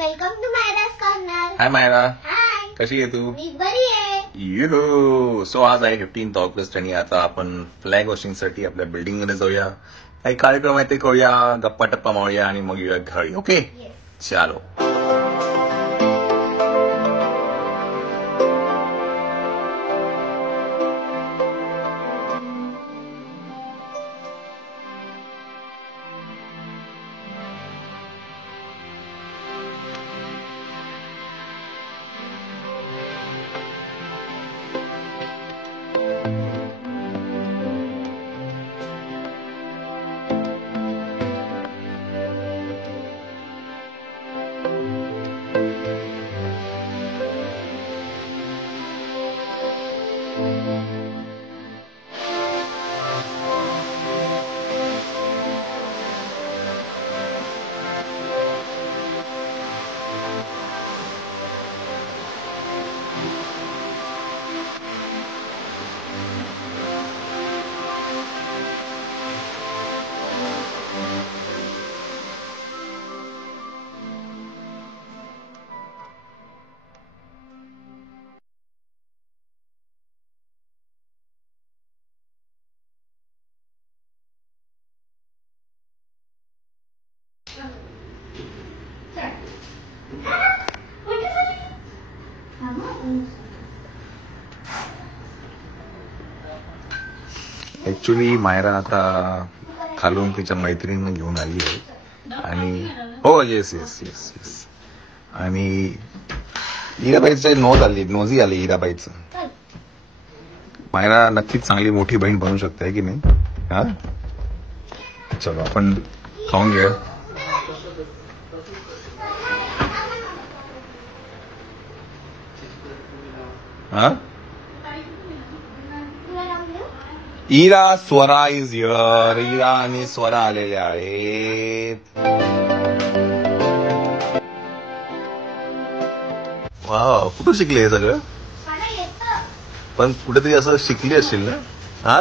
Welcome to Myra's corner. Hi Myra, hi. कशी आहे तू? मी बरी आहे. युहू. सो आज आहे 15th ऑगस्ट आणि आता आपण फ्लॅग होस्टिंगसाठी आपल्या बिल्डिंग मध्ये जाऊया. काही कार्यक्रम आहे ते करूया, गप्पा टप्पा मारूया आणि मग येऊया घरी. ओके, चालो. ऍक्च्युली मायरा आता खालून तिच्या मैत्रिणींना घेऊन आली आहे आणि हो येस येस येस येस आणि हिराबाईचं नोजी आली हिराबाईचं. मायरा नक्कीच चांगली मोठी बहीण बनू शकते आहे की नाही? हा, चलो आपण खाऊन घेऊया. हा, इरा स्वरा इज हिअर. इरा आणि स्वरा आलेले आहेत. वा, कुठं शिकले हे सगळं? पण कुठेतरी असं शिकली असेल ना? हा,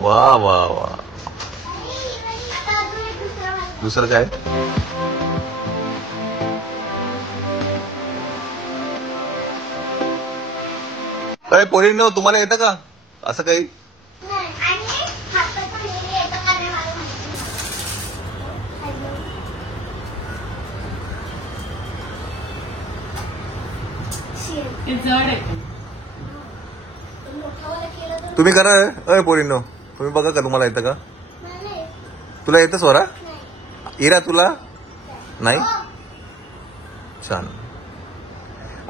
वा वा वा. दुसरं काय? अरे पोरींनो, तुम्हाला येतं का असं काही? तुम्ही करा. अरे पोरींनो, तुम्ही बघा का तुम्हाला येतं का? तुला येतं स्वरा? इरा तुला नाही? छान.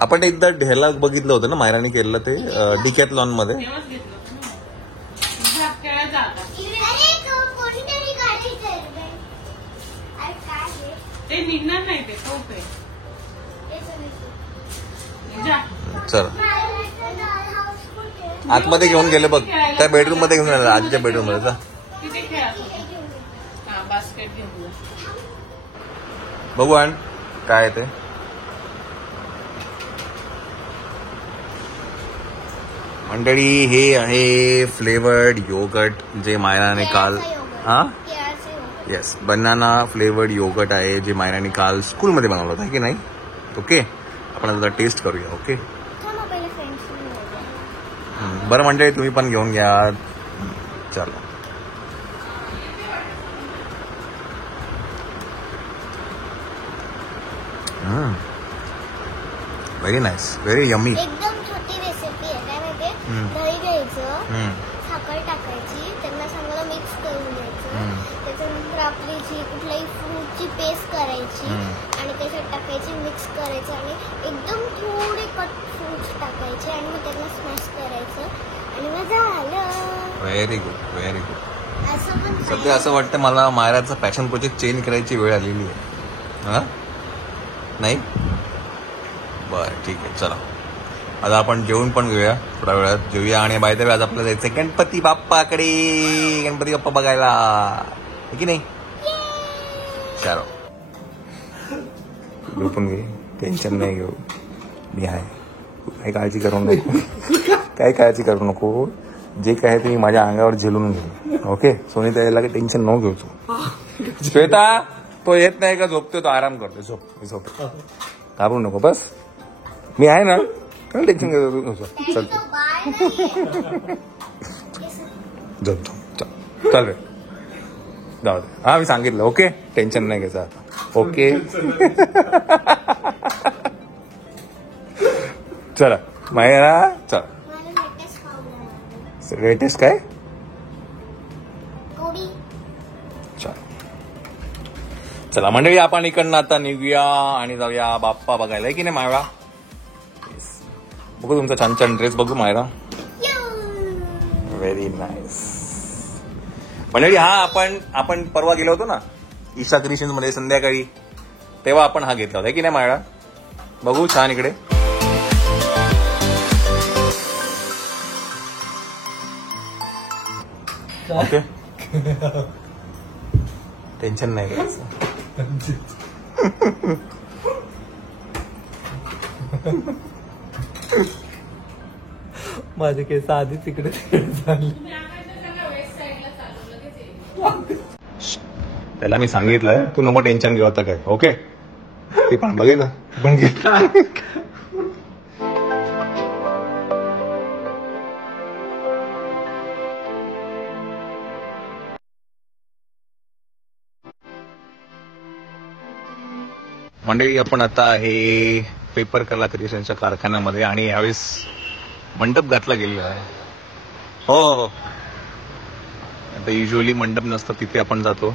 आपण एकदा ढेला बघितलं होतं ना, मायराने केलेलं ते डिकॅथलॉन मध्ये. चल आतमध्ये घेऊन गेले बघ, त्या बेडरूम मध्ये घेऊन आला, आजीच्या बेडरूम मध्ये. बघू आण काय ते. मंडळी हे आहे फ्लेवर्ड योगर्ट जे मायराने काल, हा येस, बनाना फ्लेवर्ड योगर्ट आहे जे मायराने काल स्कूलमध्ये बनवलं होतं की नाही? ओके, आपण आता टेस्ट करूया. ओके बरं मंडळी, तुम्ही पण घेऊन घ्या. चलो. Very nice, very yummy. एकदम छोटी रेसिपी आहे. काय माहितीये, दही घ्यायचं, साखर टाकायची, त्यांना चांगलं मिक्स करून घ्यायचं. त्याच्यानंतर आपली जी कुठल्याही फ्रूटची पेस्ट करायची आणि त्याच्यात टाकायची, मिक्स करायचं आणि एकदम थोडे कट फ्रूट्स टाकायचे आणि मग त्यांना स्मॅश करायचं आणि मग झालं. Very good, very good. असं पण सध्या असं वाटतं मला मायराचा पॅशन प्रोजेक्ट चेंज करायची वेळ आलेली आहे. हा नाही, बरं ठीक आहे. चला आता आपण जेवून पण घेऊया, थोड्या वेळात जेवूया. आणि बाय द वे आज आपल्याला जायचं गणपती बाप्पाकडे, गणपती बाप्पा बघायला, की नाही? चलो झोपून घे, टेन्शन नाही घेऊ, मी आहे. काही काळजी करू नको, काही काळजी करू नको. जे काय ते मी माझ्या अंगावर झेलून घेऊ. ओके सोनी, त्याला काही टेन्शन नको घेऊ तू. श्वेता तो येत नाही का झोपतो तो आराम करतो. झोप घाबरू नको बस मी आहे ना. टेन्शन घेतो चल झोप चल रे जाऊ दे. हा मी सांगितलं ओके टेन्शन नाही घ्यायचं आता ओके. चला मायरा चल. लेटेस्ट काय चला मंडळी आपण इकडनं आता निघूया आणि जाऊया बाप्पा बघायला की नाही मायरा. बघू तुमचा छान छान ड्रेस बघू मायरा. व्हेरी नाईस मंडळी. हा आपण परवा गेलो होतो ना ईशा क्रिएशन्स मध्ये संध्याकाळी तेव्हा आपण हा घेतला होता की नाही मायरा. बघू छान इकडे ओके. टेन्शन नाही घ्यायचं. माझे केस आधी तिकडे झाले. त्याला मी सांगितलंय तू नको टेन्शन घेऊ आता काय ओके. ते पण बघितलं पण घेतलं. मंडळी आपण आता आहे पेपर कला क्रिएशनच्या कारखान्यामध्ये आणि यावेळेस मंडप घातला गेलेला आहे. हो आता युजली मंडप नसतं तिथे आपण जातो.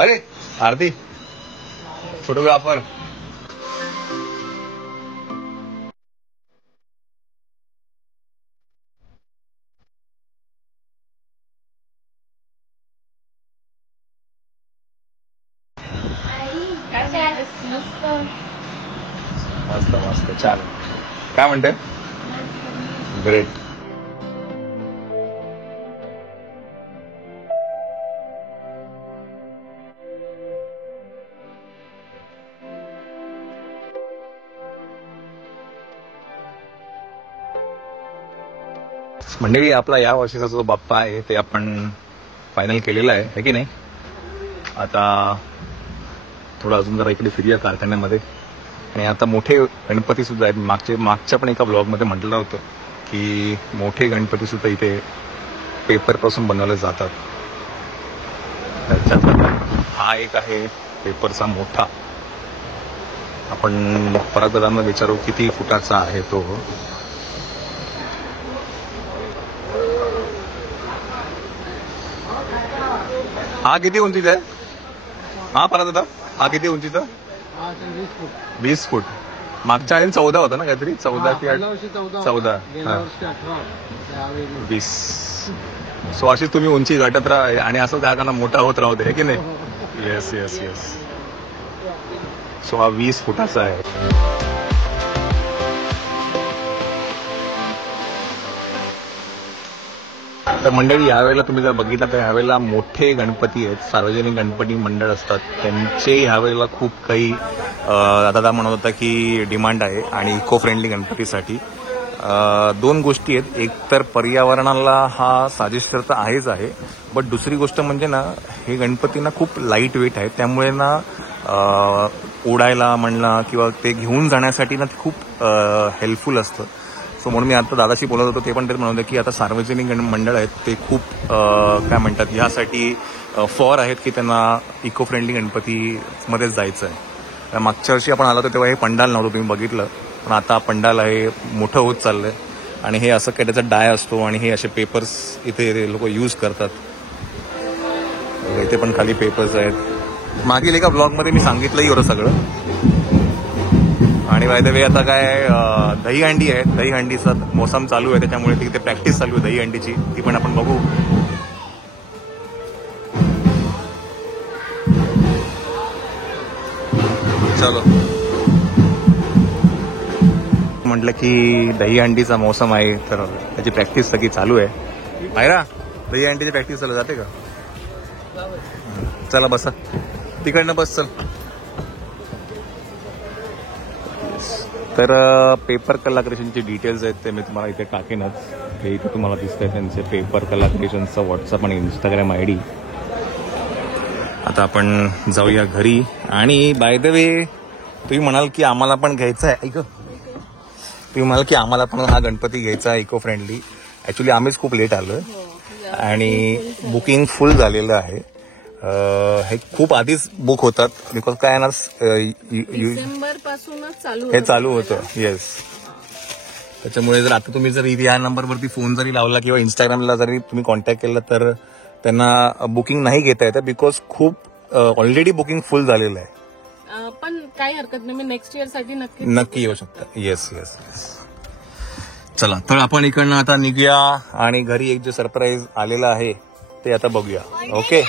अरे आरती फोटोग्राफर मस्त मस्त छान. काय म्हणते ग्रेट. मंडळी आपला या वर्षीचा जो बाप्पा आहे ते आपण फायनल केलेला आहे की नाही. आता थोडं अजून जरा इकडे फिरूया कारखान्यामध्ये. आणि आता मोठे गणपती सुद्धा आहेत. मागच्या पण एका ब्लॉगमध्ये म्हटलं होतं की मोठे गणपती सुद्धा इथे पेपरपासून बनवले जातात. त्याच्यात हा एक आहे पेपरचा मोठा. आपण परागदांना विचारू किती फुटाचा आहे तो. हा किती उंचीचा आहे हा परत हा किती उंचीचा. 20 फूट. मागच्या आणि 14 होता ना काहीतरी 14 की 14 20. सो अशीच तुम्ही उंची गाठत राहा आणि असं जागांना मोठा होत राहू दे की नाही. Yes yes yes. सो हा 20 फुटाचा आहे. तर मंडळी यावेळेला तुम्ही जर बघितलं तर ह्यावेळेला मोठे गणपती आहेत. सार्वजनिक गणपती मंडळ असतात त्यांचे ह्यावेळेला खूप काही दादा म्हणत होता की डिमांड आहे. आणि इको फ्रेंडली गणपतीसाठी 2 गोष्टी आहेत. एक तर पर्यावरणाला हा साजेशीर तर आहेच आहे. बट दुसरी गोष्ट म्हणजे ना हे गणपती ना खूप लाईट वेट आहेत. त्यामुळे ना ओढायला म्हणला किंवा ते घेऊन जाण्यासाठी ना खूप हेल्पफुल असतं. सो म्हणून मी आता दादाशी बोलत होतो ते पण तेच म्हणत होते की आता सार्वजनिक मंडळ आहेत ते खूप काय म्हणतात ह्यासाठी फॉर आहेत की त्यांना इको फ्रेंडली गणपतीमध्येच जायचं आहे. मागच्या वर्षी आपण आलो होतो तेव्हा हे पंडाल नव्हतं तुम्ही बघितलं. पण आता पंडाल आहे मोठं होत चाललंय. आणि हे असं काही त्याचा डाय असतो आणि हे असे पेपर्स इथे लोक यूज करतात. इथे पण खाली पेपर्स आहेत. मागील एका ब्लॉगमध्ये मी सांगितलंही होतं सगळं. आणि बाय द वे आता काय दहीहंडी आहे. दहीहंडीचा मोसम चालू आहे त्याच्यामुळे तिथे प्रॅक्टिस चालू आहे दहीहंडीची. ती पण आपण बघू. चलो. म्हटलं की दही अंडीचा मौसम आहे तर त्याची प्रॅक्टिस सगळी चालू आहे. मायरा दही अंडीची प्रॅक्टिस चालू जाते का? चला बसा तिकडनं बस चल. तर पेपर कलाक्रिएशनचे डिटेल्स आहेत ते मी तुम्हाला इथे टाकेनच. हे इथे तुम्हाला दिसतंय त्यांचे पेपर कलाक्रिएशनचा व्हॉट्सअप आणि इंस्टाग्राम ID. आता आपण जाऊया घरी. आणि बाय द वे तुम्ही म्हणाल की आम्हाला पण घ्यायचा आहे. ऐक तुम्ही म्हणाल की आम्हाला पण हा गणपती घ्यायचा आहे इको फ्रेंडली. ऍक्च्युली आम्हीच खूप लेट आलो आणि बुकिंग फुल झालेलं आहे. हे खूप आधीच बुक होतात बिकॉज काय ना डिसेंबर पासूनच हे चालू होतं. येस. त्याच्यामुळे जर आता तुम्ही जर या नंबरवरती फोन जरी लावला किंवा इंस्टाग्रामला जरी तुम्ही कॉन्टॅक्ट केला तर त्यांना बुकिंग नाही घेता येतं बिकॉज खूप ऑलरेडी बुकिंग फुल झालेलं आहे. पण काही हरकत नाही. मी नेक्स्ट इयर साठी नक्की येऊ शकता. Yes yes yes. चला तर आपण इकडनं आता निघूया आणि घरी एक जे सरप्राईज आलेलं आहे ते आता बघूया. ओके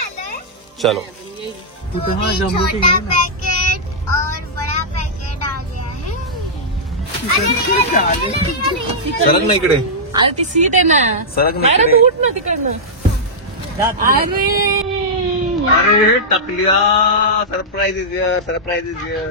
चलो. छोटा पैकेट और बड़ा पैकेट आ गया है. सरक ना इकडे. अरे ती सीट आहे ना. सरक ना अरे इकडे. तू उठ ना तिकडनं. अरे टकल्या. Surprise is here. Surprise is here.